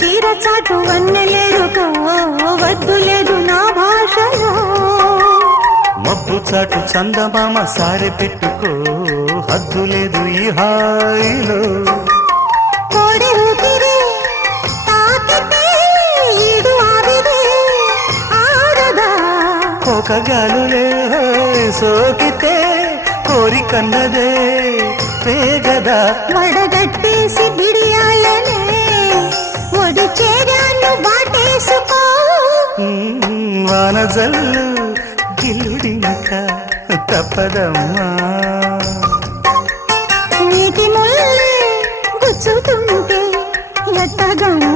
చీర చాటు వన్నెలేరుకో వద్దు లేదు నా భాషలో మబ్బు చాటు చందమామ సారె పెట్టుకో హద్దు లేదు ఈ హాయిలో కోడి ఊపిరి తాకితే ఈడు ఆవిరి ఆడదా ఒక గాలులే సోకితే కోరికన్నదే పేగదా వడగట్టేసి బిడియాలనే ఒడి చేరాను బాటేసుకో వానజల్లు గిల్లుడినక తప్పదమ్మా నీటి ముల్లే గుచ్చుతుంటే ఎట్టగమ్మా